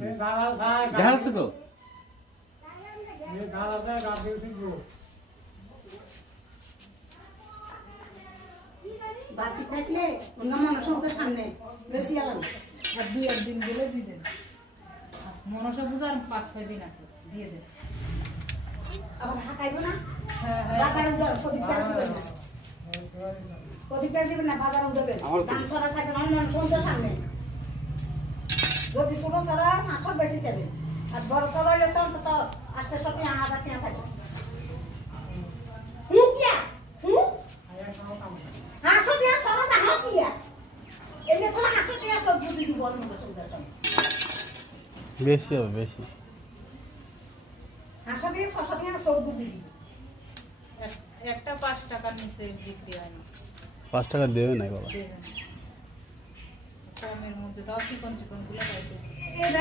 দেখা যাচ্ছে তো বাকি থাকলে মনসংখ্যার সামনে বেশি আলাম আর 2-1 দিন গেলে দিয়ে দেন মনসা পূজার 5-6 দিন আছে দিয়ে দেন আবার হাঁকাইবো না হ্যাঁ বাজারে উঠবে প্রদীপটা দিবেন না বাজারে উঠবে দাম ছড়া থাকবে না মনসংখ্যার সামনে যদি ছোট ছড়া না সব বেশি যাবে আর বড় ছড়া হলে তো অন্তত 800 টাকা 1000 টাকা থাকবে কিয়া হাসো দিয়া ছড়া দাম কিয়া এই যে ছড়া হাসো দিয়া সব বুঝি দিব মনসংখ্যার সামনে বেশি হবে বেশি হাসো দিয়া 600 টাকা সব বুঝি দিব একটা 5 টাকার নিচে বিক্রি হয় না 5 টাকা দেবে না বাবা দেবেন কমের মধ্যে দাও চিকন চিকন গুলো পাইতেছে এইভাবে